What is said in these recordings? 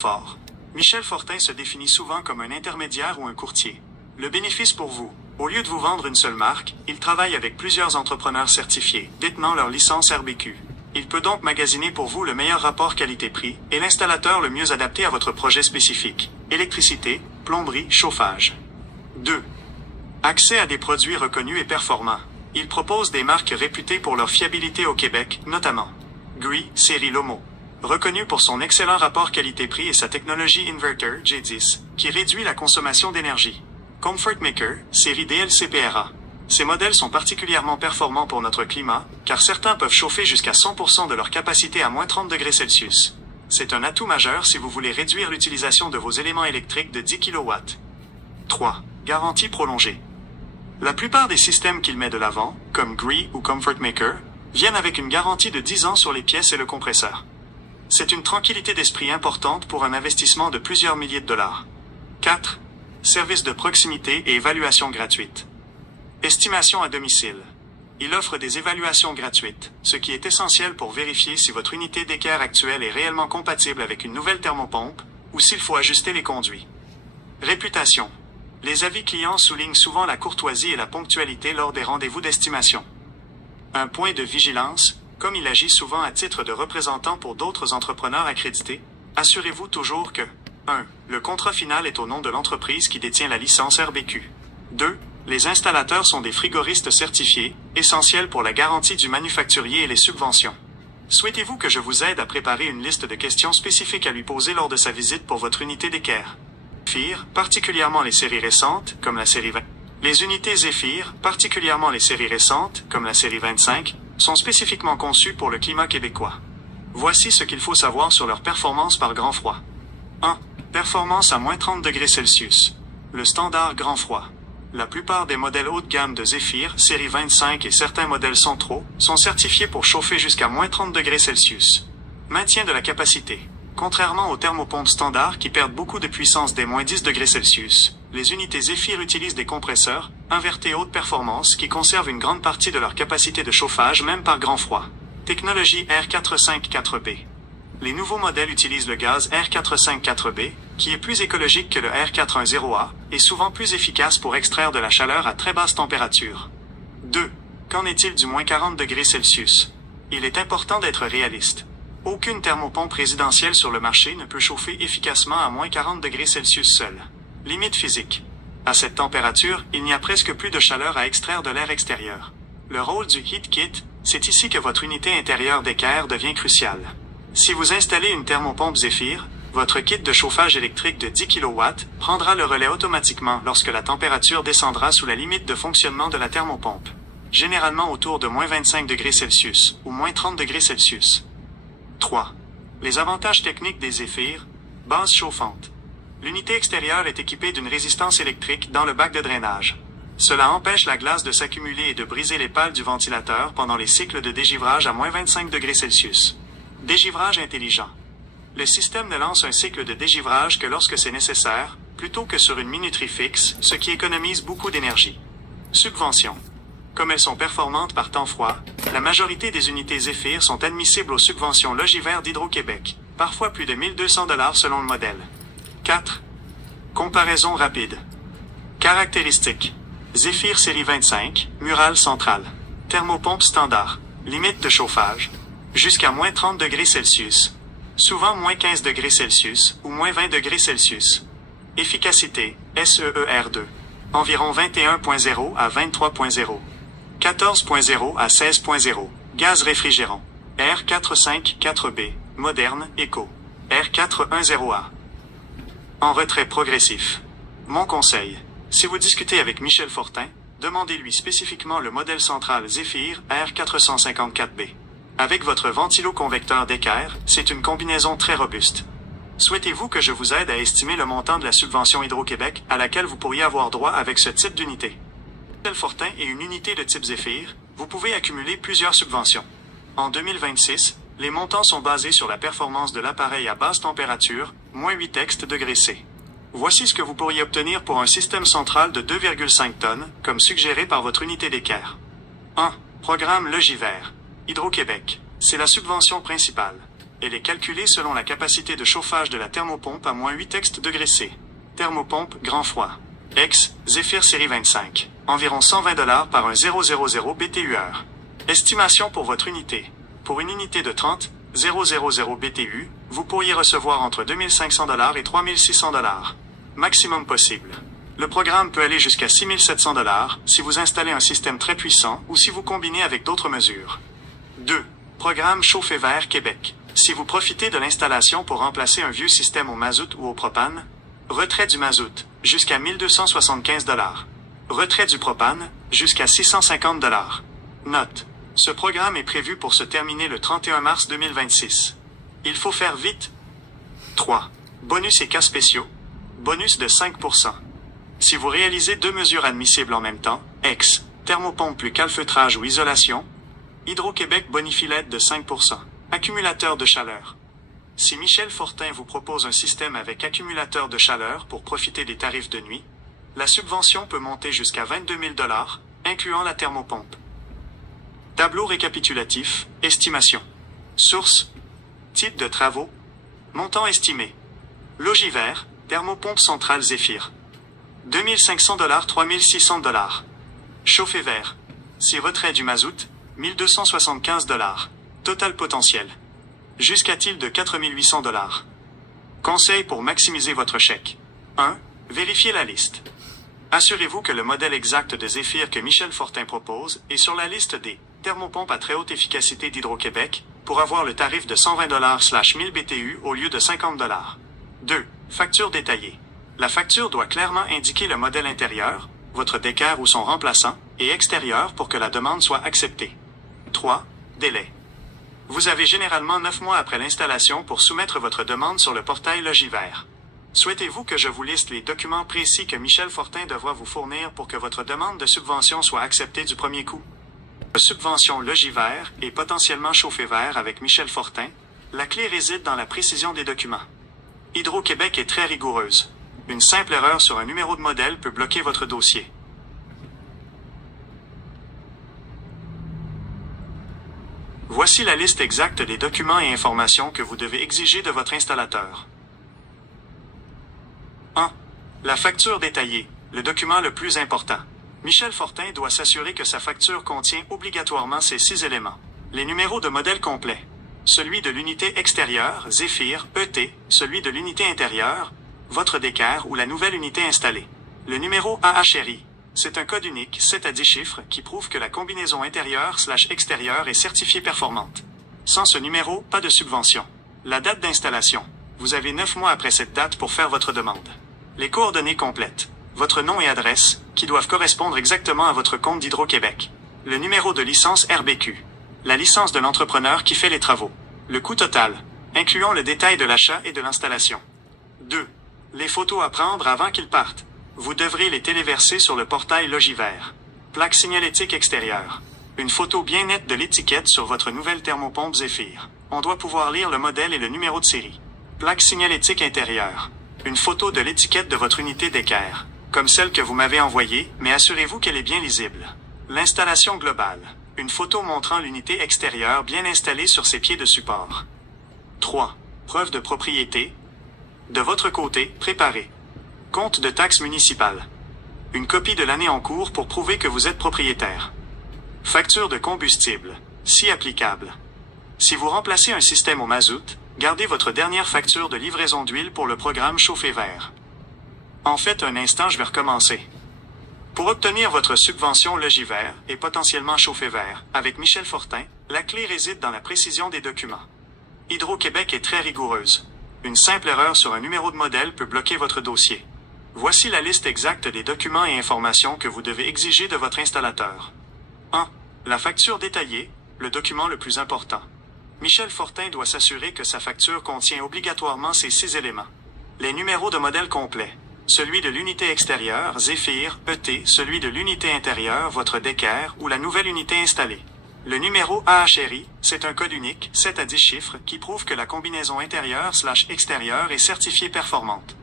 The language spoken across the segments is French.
Fort. Michel Fortin se définit souvent comme un intermédiaire ou un courtier. Le bénéfice pour vous. Au lieu de vous vendre une seule marque, il travaille avec plusieurs entrepreneurs certifiés, détenant leur licence RBQ. Il peut donc magasiner pour vous le meilleur rapport qualité-prix et l'installateur le mieux adapté à votre projet spécifique. Électricité, plomberie, chauffage. 2. Accès à des produits reconnus et performants. Il propose des marques réputées pour leur fiabilité au Québec, notamment GREE, série Lomo. Reconnu pour son excellent rapport qualité-prix et sa technologie Inverter J10, qui réduit la consommation d'énergie. Comfort Maker, série DLCPRA. Ces modèles sont particulièrement performants pour notre climat, car certains peuvent chauffer jusqu'à 100% de leur capacité à moins 30 degrés Celsius. C'est un atout majeur si vous voulez réduire l'utilisation de vos éléments électriques de 10 kW. 3. Garantie prolongée. La plupart des systèmes qu'il met de l'avant, comme GREE ou Comfort Maker, viennent avec une garantie de 10 ans sur les pièces et le compresseur. C'est une tranquillité d'esprit importante pour un investissement de plusieurs milliers de dollars. 4. Service de proximité et évaluation gratuite. Estimation à domicile. Il offre des évaluations gratuites, ce qui est essentiel pour vérifier si votre unité d'équerre actuelle est réellement compatible avec une nouvelle thermopompe, ou s'il faut ajuster les conduits. Réputation. Les avis clients soulignent souvent la courtoisie et la ponctualité lors des rendez-vous d'estimation. Un point de vigilance. Comme il agit souvent à titre de représentant pour d'autres entrepreneurs accrédités, assurez-vous toujours que 1. Le contrat final est au nom de l'entreprise qui détient la licence RBQ. 2. Les installateurs sont des frigoristes certifiés, essentiels pour la garantie du manufacturier et les subventions. Souhaitez-vous que je vous aide à préparer une liste de questions spécifiques à lui poser lors de sa visite pour votre unité d'équerre? Zephyr, particulièrement les séries récentes, comme la série 20. Les unités Zephyr, particulièrement les séries récentes, comme la série 25, sont spécifiquement conçus pour le climat québécois. Voici ce qu'il faut savoir sur leur performance par grand froid. 1. Performance à moins 30 degrés Celsius. Le standard grand froid. La plupart des modèles haut de gamme de Zephyr, série 25 et certains modèles centraux, sont certifiés pour chauffer jusqu'à moins 30 degrés Celsius. Maintien de la capacité. Contrairement aux thermopompes standards qui perdent beaucoup de puissance dès moins 10 degrés Celsius, les unités Zephyr utilisent des compresseurs, invertés haute performance qui conservent une grande partie de leur capacité de chauffage même par grand froid. Technologie R454B. Les nouveaux modèles utilisent le gaz R454B, qui est plus écologique que le R410A, et souvent plus efficace pour extraire de la chaleur à très basse température. 2. Qu'en est-il du moins 40 degrés Celsius? Il est important d'être réaliste. Aucune thermopompe résidentielle sur le marché ne peut chauffer efficacement à moins 40 degrés Celsius seule. Limite physique. À cette température, il n'y a presque plus de chaleur à extraire de l'air extérieur. Le rôle du heat kit, c'est ici que votre unité intérieure d'équerre devient cruciale. Si vous installez une thermopompe Zephyr, votre kit de chauffage électrique de 10 kW prendra le relais automatiquement lorsque la température descendra sous la limite de fonctionnement de la thermopompe. Généralement autour de moins 25 degrés Celsius ou moins 30 degrés Celsius. 3. Les avantages techniques des Zephyr. Base chauffante. L'unité extérieure est équipée d'une résistance électrique dans le bac de drainage. Cela empêche la glace de s'accumuler et de briser les pales du ventilateur pendant les cycles de dégivrage à moins 25 degrés Celsius. Dégivrage intelligent. Le système ne lance un cycle de dégivrage que lorsque c'est nécessaire, plutôt que sur une minuterie fixe, ce qui économise beaucoup d'énergie. Subvention. Comme elles sont performantes par temps froid, la majorité des unités Zephyr sont admissibles aux subventions Logivert d'Hydro-Québec, parfois plus de 1200 $ selon le modèle. 4. Comparaison rapide. Caractéristiques. Zephyr série 25, murale centrale. Thermopompe standard. Limite de chauffage. Jusqu'à moins 30 degrés Celsius. Souvent moins 15 degrés Celsius ou moins 20 degrés Celsius. Efficacité, SEER2. Environ 21.0 à 23.0. 14.0 à 16.0. Gaz réfrigérant. R454B. Moderne, Eco. R410A. En retrait progressif. Mon conseil. Si vous discutez avec Michel Fortin, demandez-lui spécifiquement le modèle central Zephyr R454B. Avec votre ventilo-convecteur d'équerre, c'est une combinaison très robuste. Souhaitez-vous que je vous aide à estimer le montant de la subvention Hydro-Québec à laquelle vous pourriez avoir droit avec ce type d'unité? Michel Fortin et une unité de type Zephyr, vous pouvez accumuler plusieurs subventions. En 2026, les montants sont basés sur la performance de l'appareil à basse température, moins 8 degrés C. Voici ce que vous pourriez obtenir pour un système central de 2,5 tonnes, comme suggéré par votre unité d'équerre. 1. Programme Logivert. Hydro-Québec. C'est la subvention principale. Elle est calculée selon la capacité de chauffage de la thermopompe à moins 8 degrés C. Thermopompe grand froid. Ex, Zephyr série 25. Environ 120 $ par un 000 BTU/heure. Estimation pour votre unité. Pour une unité de 30 000 BTU, vous pourriez recevoir entre 2500 $ et 3600 $. Maximum possible. Le programme peut aller jusqu'à 6700 $ si vous installez un système très puissant ou si vous combinez avec d'autres mesures. 2. Programme Chauffer Vert Québec. Si vous profitez de l'installation pour remplacer un vieux système au mazout ou au propane, retrait du mazout, jusqu'à 1275 $. Retrait du propane, jusqu'à 650 $. Note. Ce programme est prévu pour se terminer le 31 mars 2026. Il faut faire vite. 3. Bonus et cas spéciaux. Bonus de 5%. Si vous réalisez 2 mesures admissibles en même temps, ex, thermopompe plus calfeutrage ou isolation, Hydro-Québec bonifie l'aide de 5%. Accumulateur de chaleur. Si Michel Fortin vous propose un système avec accumulateur de chaleur pour profiter des tarifs de nuit, la subvention peut monter jusqu'à 22 000 $, incluant la thermopompe. Tableau récapitulatif, estimation. Source. Type de travaux. Montant estimé. Logis vert, thermopompe centrale Zephyr. 2500 $, 3600 $. Chauffé vert. Si retrait du mazout, 1275 $. Total potentiel. Jusqu'à-t-il de 4800 $. Conseil pour maximiser votre chèque. 1. Vérifiez la liste. Assurez-vous que le modèle exact de Zephyr que Michel Fortin propose est sur la liste des thermopompes à très haute efficacité d'Hydro-Québec pour avoir le tarif de 120 $/1000 BTU au lieu de 50 $. 2. Facture détaillée. La facture doit clairement indiquer le modèle intérieur, votre d'équerre ou son remplaçant, et extérieur pour que la demande soit acceptée. 3. Délai. Vous avez généralement 9 mois après l'installation pour soumettre votre demande sur le portail Logis vert. Souhaitez-vous que je vous liste les documents précis que Michel Fortin devra vous fournir pour que votre demande de subvention soit acceptée du premier coup? Subvention Logis vert et potentiellement chauffé vert avec Michel Fortin, la clé réside dans la précision des documents. Hydro-Québec est très rigoureuse. Une simple erreur sur un numéro de modèle peut bloquer votre dossier. Voici la liste exacte des documents et informations que vous devez exiger de votre installateur. 1. La facture détaillée, le document le plus important. Michel Fortin doit s'assurer que sa facture contient obligatoirement ces 6 éléments. Les numéros de modèle complet. Celui de l'unité extérieure, Zephyr, ET, celui de l'unité intérieure, votre d'équerre ou la nouvelle unité installée. Le numéro AHRI. C'est un code unique, 7 à 10 chiffres, qui prouve que la combinaison intérieure/extérieure est certifiée performante. Sans ce numéro, pas de subvention. La date d'installation. Vous avez 9 mois après cette date pour faire votre demande. Les coordonnées complètes. Votre nom et adresse, qui doivent correspondre exactement à votre compte d'Hydro-Québec. Le numéro de licence RBQ. La licence de l'entrepreneur qui fait les travaux. Le coût total, incluant le détail de l'achat et de l'installation. 2. Les photos à prendre avant qu'ils partent. Vous devrez les téléverser sur le portail Logis vert. Plaque signalétique extérieure. Une photo bien nette de l'étiquette sur votre nouvelle thermopompe Zephyr. On doit pouvoir lire le modèle et le numéro de série. Plaque signalétique intérieure. Une photo de l'étiquette de votre unité d'équerre, comme celle que vous m'avez envoyée, mais assurez-vous qu'elle est bien lisible. L'installation globale. Une photo montrant l'unité extérieure bien installée sur ses pieds de support. 3. Preuve de propriété. De votre côté, préparez. Compte de taxes municipales. Une copie de l'année en cours pour prouver que vous êtes propriétaire. Facture de combustible, si applicable. Si vous remplacez un système au mazout, gardez votre dernière facture de livraison d'huile pour le programme Chauffer vert. En fait, un instant, je vais recommencer. Pour obtenir votre subvention Logis vert et potentiellement Chauffer vert, avec Michel Fortin, la clé réside dans la précision des documents. Hydro-Québec est très rigoureuse. Une simple erreur sur un numéro de modèle peut bloquer votre dossier. Voici la liste exacte des documents et informations que vous devez exiger de votre installateur. 1. La facture détaillée, le document le plus important. Michel Fortin doit s'assurer que sa facture contient obligatoirement ces 6 éléments. Les numéros de modèle complet. Celui de l'unité extérieure, Zephyr, ET, celui de l'unité intérieure, votre d'équerre ou la nouvelle unité installée. Le numéro AHRI, c'est un code unique, 7 à 10 chiffres, qui prouve que la combinaison intérieure/extérieure est certifiée performante.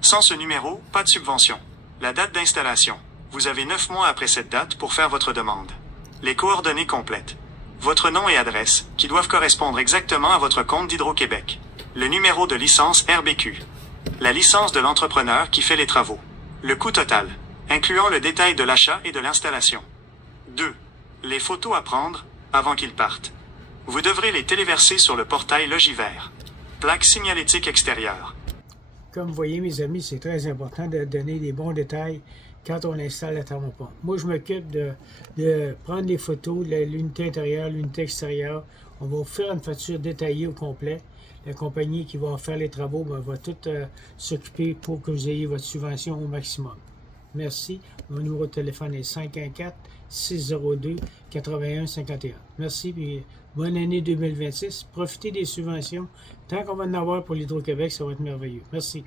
Sans ce numéro, pas de subvention. La date d'installation. Vous avez 9 mois après cette date pour faire votre demande. Les coordonnées complètes. votre nom et adresse, qui doivent correspondre exactement à votre compte d'Hydro-Québec. Le numéro de licence RBQ. La licence de l'entrepreneur qui fait les travaux. Le coût total, incluant le détail de l'achat et de l'installation. 2. Les photos à prendre avant qu'ils partent. Vous devrez les téléverser sur le portail Logivert. Plaque signalétique extérieure. Comme vous voyez, mes amis, c'est très important de donner des bons détails quand on installe la thermopompe. Moi, je m'occupe de prendre les photos de l'unité intérieure, l'unité extérieure. On va vous faire une facture détaillée au complet. La compagnie qui va faire les travaux va tout s'occuper pour que vous ayez votre subvention au maximum. Merci. Mon numéro de téléphone est 514-602-8151. Merci et bonne année 2026. Profitez des subventions. Tant qu'on va en avoir pour l'Hydro-Québec, ça va être merveilleux. Merci.